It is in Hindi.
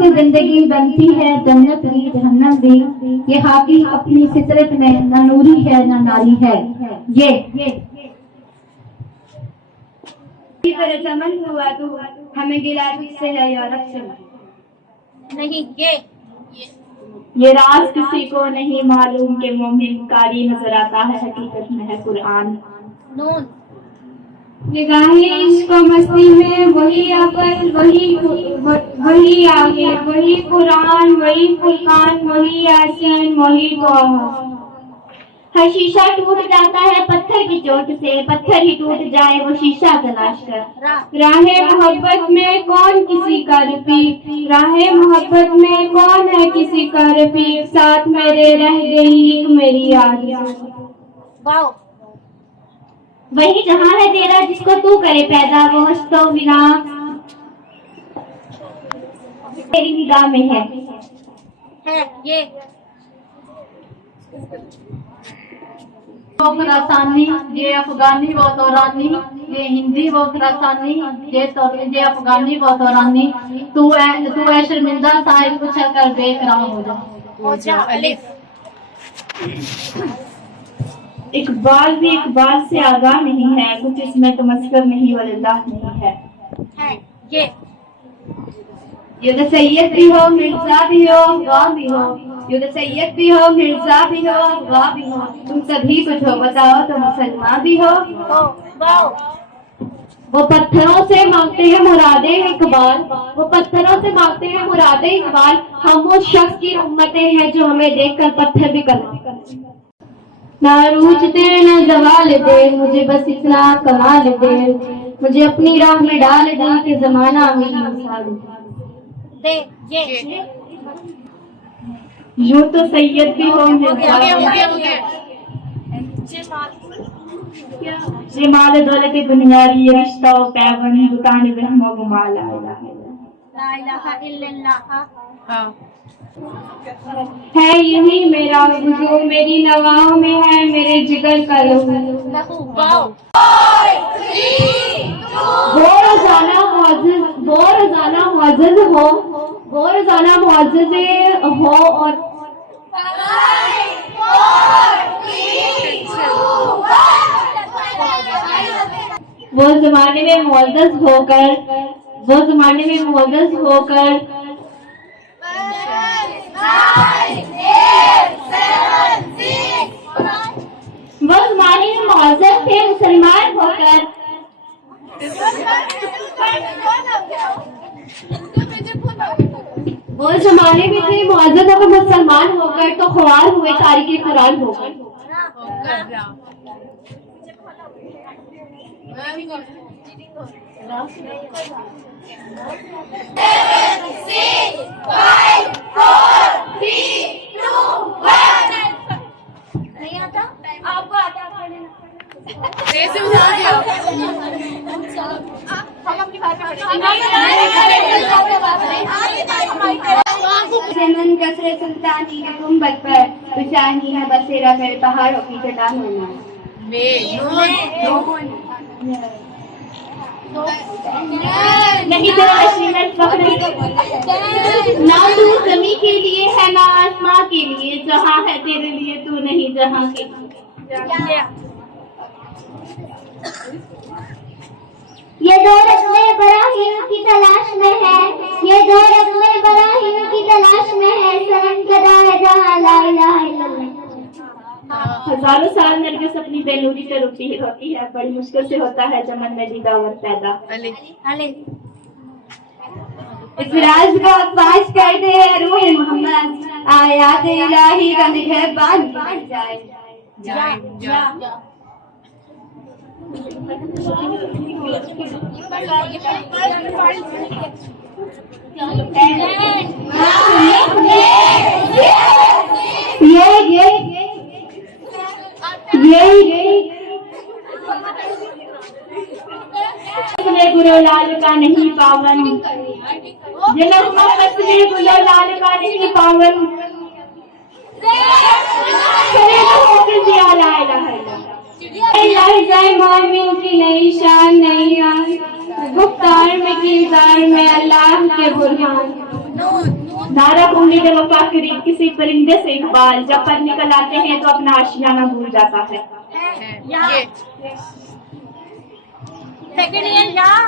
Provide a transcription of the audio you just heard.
से जिंदगी बनती है जन्नत भी जहन्नम भी, ये हाकी अपनी फितरत में न नूरी है न नारी है। ये तरह चमन हुआ तू हमें गिला तुझसे है यूरोप से नहीं। ये राज किसी को नहीं मालूम कि मोमिन कारी नजर आता है, हकीकत में है कुरान। नून निगाहें इश्क मस्ती में वही अकल वही आगे वही कुरान वही फुरकान वही यासीन वही तौबा। हर शीशा टूट जाता है पत्थर की चोट से, पत्थर ही टूट जाए वो शीशा तलाश कर। राहे मोहब्बत में कौन किसी का रफीक, राहे मोहब्बत में कौन है किसी का रफीक, साथ मेरे रह गई एक मेरी याद। वाओ। वही जहां है तेरा जिसको तू करे पैदा, वो हंसतो बिना तेरी निगाह में है। ये वो खुरासानी, ये अफगानी वो तौरानी, ये हिंदी वो खुरासानी, ये अफगानी वो तौरानी। तू है शर्मिंदा साहिब कुछ कर देख रहा हो जा। अलिफ। इकबाल भी इकबाल से आगाह नहीं है, कुछ इसमें तमस्कर नहीं वल्लाह नहीं है। ये तो सैयद भी हो मिर्जा भी हो अफगान भी हो, ये तो सैयद भी हो मिर्जा भी हो अफगान भी हो, तुम सभी कुछ हो बताओ तो मुसलमान भी हो। वो पत्थरों से मांगते हैं मुरादे इकबाल, वो पत्थरों से मांगते हैं मुरादे इकबाल, हम वो शख्स की उम्मतें हैं जो हमें देखकर पत्थर भी कर। ना रूज दे ना जवाल दे, मुझे बस इतना कमाल दे, मुझे अपनी राह में डाल दे कि जमाना मेरी मिसाल दे। यूं तो सैयद भी हो मिर्जा ये माल दौलत बुनियादी, ये रिश्ता और पैबंद बुतान रहमो गुमाल ला इलाहा इल्लल्लाह। है यही मेरा वजू, मेरी नवाओं में है मेरे जिगर का लहू। वो रोजाना मुअज़्ज़ज़ हो, वो रोजाना मुअज़्ज़ज़ हो और वो जमाने में मुअज़्ज़ज़ होकर वो जमाने में मुअज़्ज़ज़ थे मुसलमान होकर। वो जमाने में थे मुअज़्ज़ज़ होकर मुसलमान होकर, तो ख्वार हुए तारीख़ कुरान होकर। नहीं आता आपको? आता मन कसरे सुल्तानी के गुंबद पर बिछानी है बसेरा कर पहाड़ों की चट्टानों में। नहीं ना तू जमी के लिए है ना आसमां के लिए, जहां है तेरे लिए तू नहीं जहां के लिए। ये दो रस्में बराहीन की तलाश में है, ये दो रस्में बराहीन की तलाश में है, सनम कदा है जहां ला इलाहा इल्लल्लाह। हजारों साल नरगिस अपनी बेनूरी से रोती है, बड़ी मुश्किल से होता है जमन में दीदावर पैदा। इस राज का फाश कर दे रूह मोहम्मद, आयात इलाही का निगहबान जाए। गुलो लाल का नहीं पावन, गुलो लाल का नहीं पावन, जाए मोमिन की नई शान नहीं, गुफ्तार में किरदार में अल्लाह के बुरहान। नारा उम्मीद मुफाकिरीन, किसी परिंदे से इकबाल जब पर निकल आते हैं तो अपना आशियाना भूल जाता है। यहाँ सेकंड ईयर यहाँ